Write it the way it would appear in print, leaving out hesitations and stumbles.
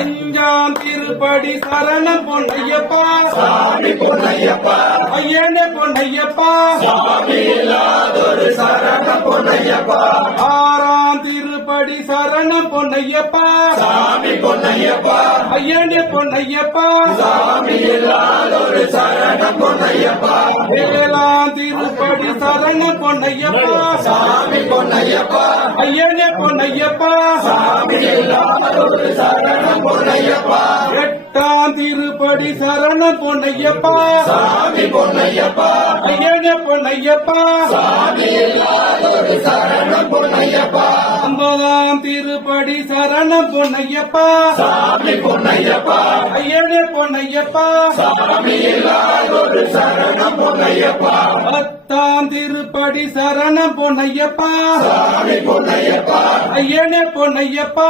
அஞ்சாம் திருப்படி சரணம் பொன்னையப்பா சாமி பொன்னையப்பா ஐயனே பொன்னையப்பா சாமி இல்லாதொரு சரண பொன்னையப்பா ஆறாம் திருப்படி சரணம் பொன்னையப்பா சாமி பொன்னையப்பா ஐயனே பொன்னையப்பா சாமி இல்லாதொரு சரண பொன்னையப்பா ஏழாம் திருப்படி சரணம் பொன்னையப்பா சாமி பொன்னையப்பா ஐயனே பொன்னையப்பா சாமி இல்லாதொரு சரண பொன்னையப்பா எட்டாம் திருப்படி சரணம் பொன்னையப்பா சாமி பொன்னையப்பா ஐயனே பொன்னையப்பா சாமி இல்லாதொரு சரண பொன்னையப்பா ஒன்பதாம் திருப்படி சரணம் பொன்னையப்பா சாமி பொன்னையப்பா ஐயனே பொன்னையப்பா சாமி இல்லாதொரு சரண பொன்னையப்பா பத்தாம் திருப்படி சரணம் பொன்னையப்பா சாமி பொன்னையப்பா ஐயனே பொன்னையப்பா